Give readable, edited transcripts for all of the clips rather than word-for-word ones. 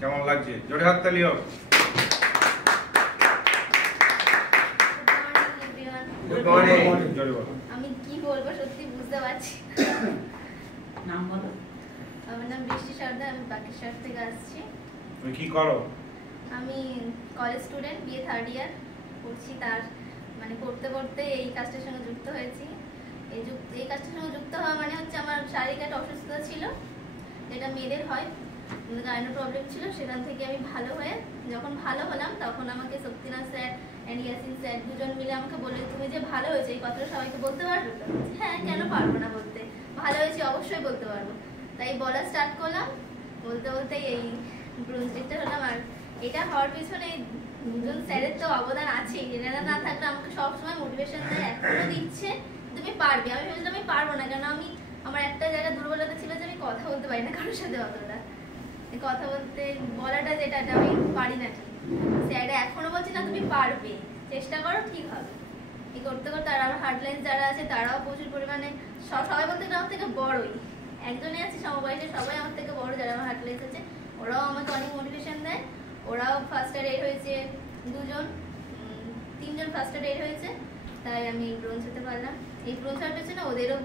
কেমন লাগছে? জোরে হাততালি হোক। Good morning. জোরে বলো। আমি কি বলবো সত্যি বুঝতে পারছি। নাম বলো। আমার নাম বৃষ্টি সর্দার, আমি বাকেশ্বর থেকে আসছি। তুমি কি করো? আমি college student, BA third year পড়ছি। তার মানে পড়তে পড়তে এই কাজটার সঙ্গে যুক্ত হয়েছি। এই কাজটার সঙ্গে যুক্ত হওয়া মানে হচ্ছে আমার শারীরিক একটা অসুস্থতা ছিল, যেটা মেয়েদের হয়, গাইনো প্রবলেম ছিল। সেখান থেকে আমি ভালো হয়ে যখন ভালো হলাম তখন আমাকে Shaktinath sir and Yasin sir দুজন মিলে আমাকে বললেন, তুমি যে ভালো হয়েছে এই কথাটা সবাইকে বলতে পারবে তো? হ্যাঁ, কেন পারবো না বলতে, ভালো হয়েছে অবশ্যই বলতে পারবো। তাই বলা স্টার্ট করলাম। বলতে বলতে এই ব্রোঞ্জ লিফটার হলাম। আর এটা হওয়ার পিছনে দুজন স্যারের তো অবদান আছে, এনারা না থাকলে আমাকে সবসময় মোটিভেশন দেয়, এখনো দিচ্ছে তুমি পারবে। আমি ভেবেছিলাম আমি পারবো না, কেন আমার একটা জায়গায় দুর্বলতা ছিল যে আমি কথা বলতে পারি না কারোর সাথে অতটা। কথা বলাটা যেটা আমি পারি না ঠিক। স্যার এখনো বলছে না তুমি পারবে, চেষ্টা করো, ঠিক হবে। এই করতে করতে আর আমার হার্ডলাইন যারা আছে তারাও প্রচুর পরিমাণে, সবাই বলতে আমার থেকে বড়ই, একজনই আছে সমবয়সে, সবাই আমার থেকে বড় যারা আমার হার্ডলাইন আছে, ওরাও আমাকে অনেক মোটিভেশন দেয়। ওরাও ফার্স্ট ইয়ার হয়েছে তিনজন ফার্স্ট ইয়ার হয়েছে, তাই আমি ব্রোঞ্জ হতে পারলাম। এই ব্রোঞ্জ হওয়ার পেছনে ওদেরও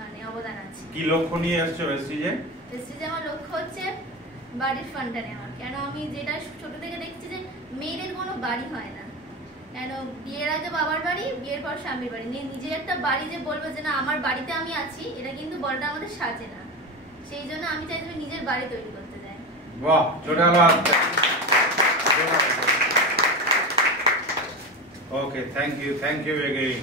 মানে অবদান আছে। কি লক্ষ্য নিয়ে আসছো প্রেস্টিজে? প্রেস্টিজে আমার লক্ষ্য হচ্ছে বাড়ির ফান্ডটা নেওয়ার। কেন আমি যেটা ছোট থেকে দেখছি যে মেয়েদের কোনো বাড়ি হয় না, কেন বিয়ের আগে বাবার বাড়ি, বিয়ের পর স্বামীর বাড়ি, নিজের একটা বাড়ি যে বলবো যে না আমার বাড়িতে আমি আছি, এটা কিন্তু বলাটা আমাদের সাজে না। সেই জন্য আমি চাই যে নিজের বাড়ি তৈরি করতে চাই। বাহ, জোরে হাত। ওকে, থ্যাংক ইউ এগেইন।